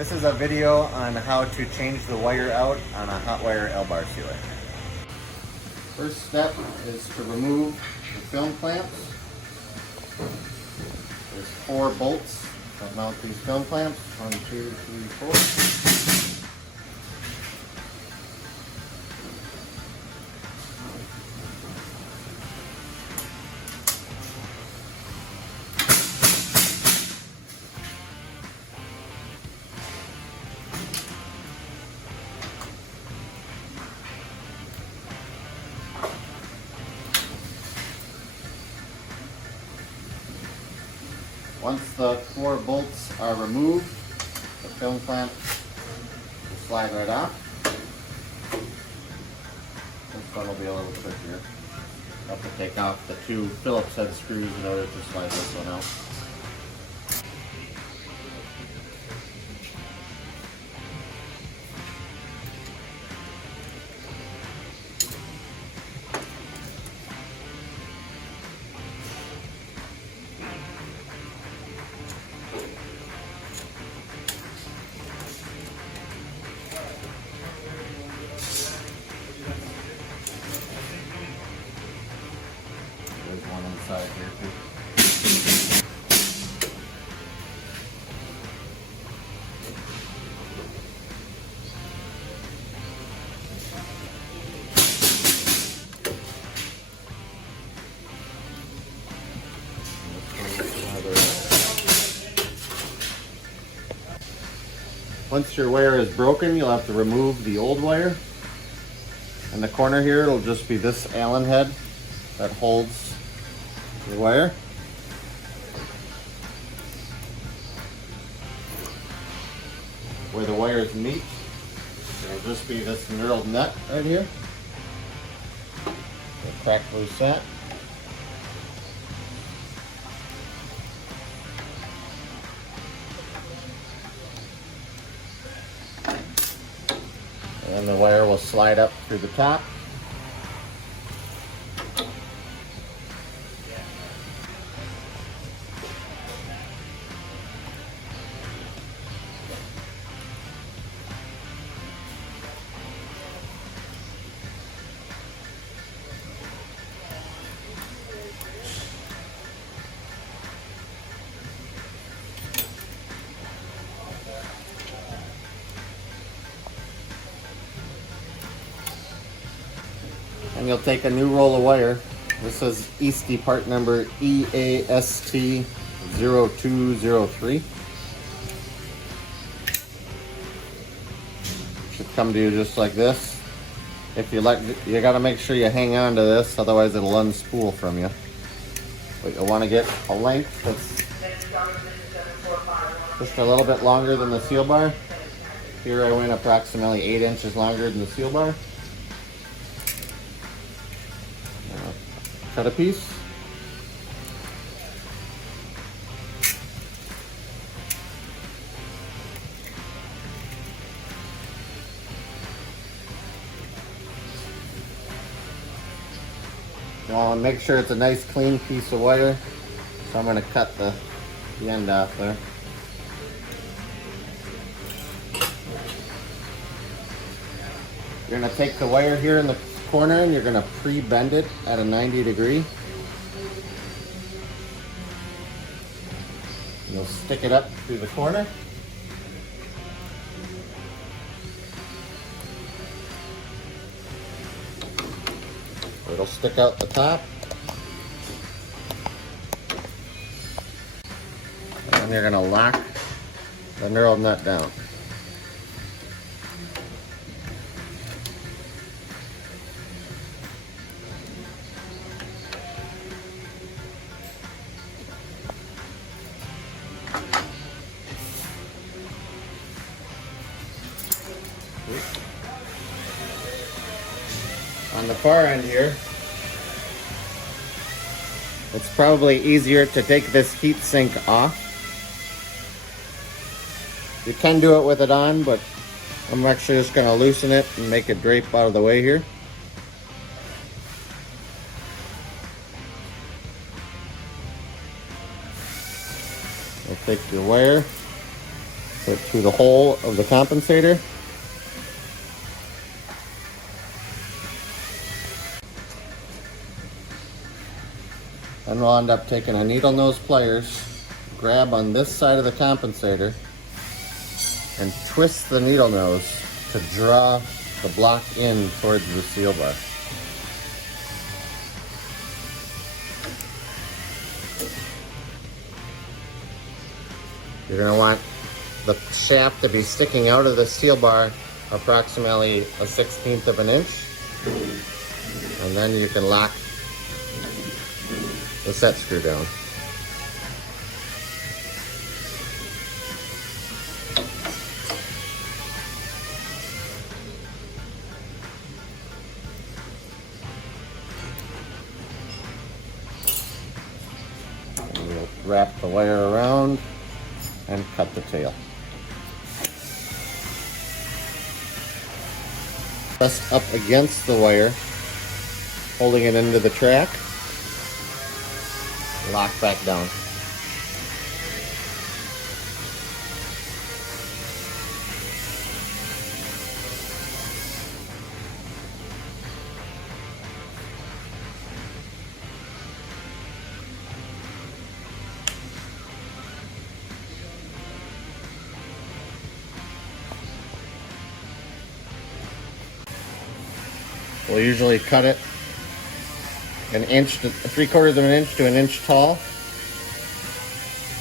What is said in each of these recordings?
This is a video on how to change the wire out on a hot wire L-bar sealer. First step is to remove the film clamps. There's 4 bolts that mount these film clamps. 1, 2, 3, 4. Once the 4 bolts are removed, the film clamp will slide right off. This one will be a little trickier. You have to take off the 2 Phillips head screws in order to slide this one out. There's one inside here too. Once your wire is broken, you'll have to remove the old wire. In the corner here, it'll just be this Allen head that holds the wire. Where the wires meet, there'll just be this knurled nut right here. We'll crack loose that. And the wire will slide up through the top. And you'll take a new roll of wire. This is Eastey part number EAST0203. Should come to you just like this. If you like, you gotta make sure you hang on to this, otherwise it'll unspool from you. But you'll want to get a length that's just a little bit longer than the seal bar. Here I went approximately 8 inches longer than the seal bar. Cut a piece. You want to make sure it's a nice clean piece of wire. So I'm going to cut the end off there. You're going to take the wire here in the corner and you're going to pre-bend it at a 90 degree. You'll stick it up through the corner. It'll stick out the top. And then you're going to lock the knurled nut down. On the far end here, it's probably easier to take this heat sink off. You can do it with it on, but I'm actually just going to loosen it and make it drape out of the way here. You'll take your wire, it through the hole of the compensator. Then we'll end up taking a needle nose pliers, grab on this side of the compensator, and twist the needle nose to draw the block in towards the seal bar. You're going to want the shaft to be sticking out of the seal bar approximately 1/16 of an inch, and then you can lock the set screw down. And we'll wrap the wire around and cut the tail. Press up against the wire, holding it into the track. Lock back down. We'll usually cut it an inch to 3/4 of an inch to an inch tall,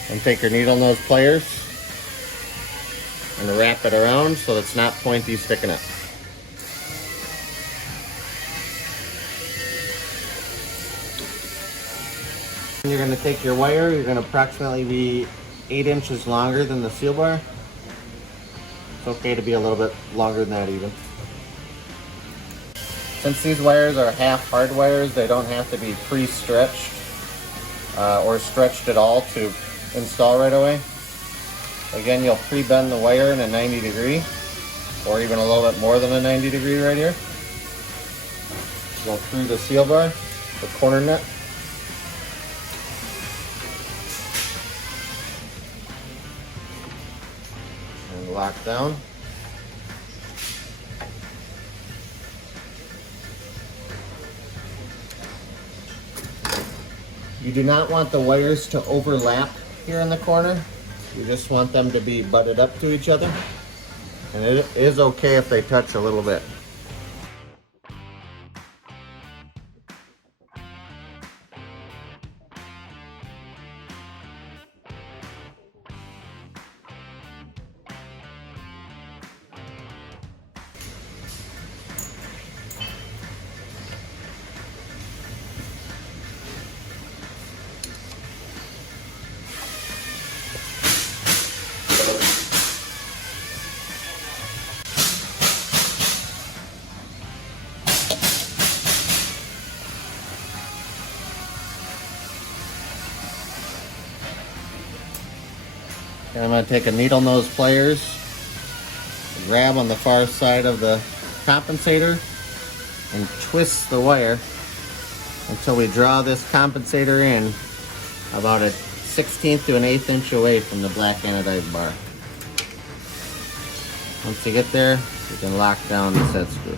and take your needle nose pliers and wrap it around so it's not pointy sticking up. You're going to take your wire, you're going to approximately be 8 inches longer than the seal bar. It's okay to be a little bit longer than that even. Since these wires are half hard wires, they don't have to be pre-stretched or stretched at all to install right away. Again, you'll pre-bend the wire in a 90 degree or even a little bit more than a 90 degree right here. Go through the seal bar, the corner nut. And lock down. You do not want the wires to overlap here in the corner. You just want them to be butted up to each other. And it is okay if they touch a little bit. And I'm going to take a needle nose pliers, grab on the far side of the compensator, and twist the wire until we draw this compensator in about 1/16 to 1/8 inch away from the black anodized bar. Once you get there, you can lock down the set screw.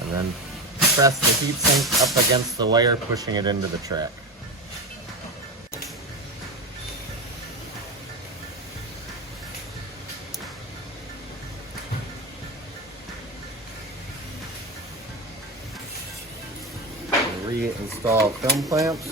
And then press the heat sink up against the wire, pushing it into the track. Reinstall film clamps.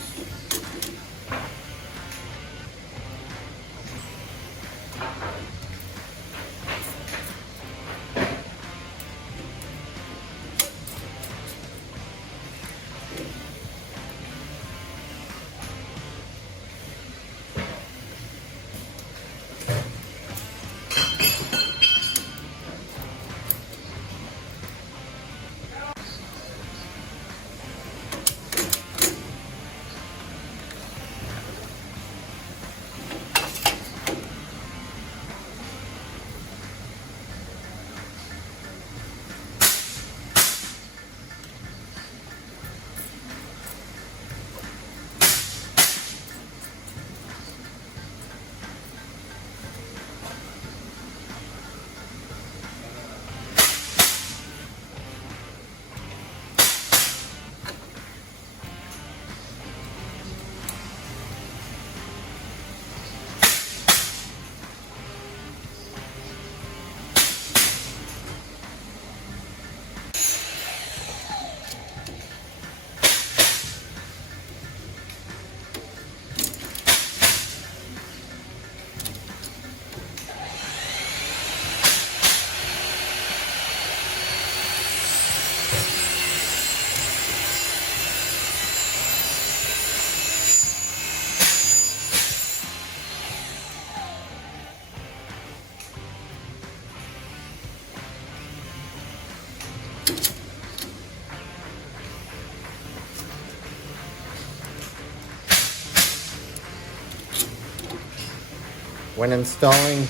When installing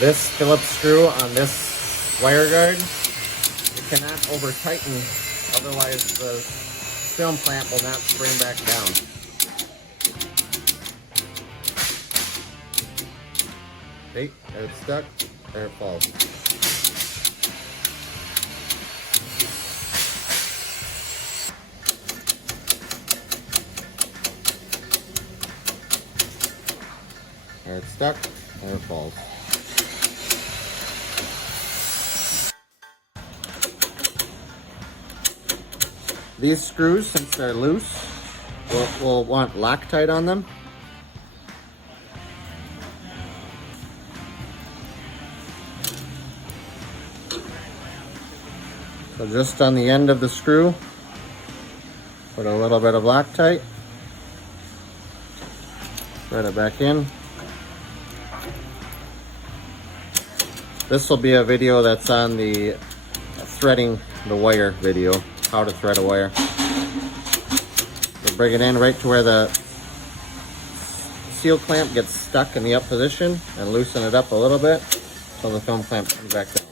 this Phillips screw on this wire guard, you cannot over tighten, otherwise the film clamp will not spring back down. Okay, there it's stuck, there it falls. There it's stuck, there it falls. These screws, since they're loose, will want Loctite on them. So just on the end of the screw, put a little bit of Loctite, thread it back in. This will be a video that's on the threading the wire video, how to thread a wire. So bring it in right to where the seal clamp gets stuck in the up position and loosen it up a little bit so the film clamp comes back down.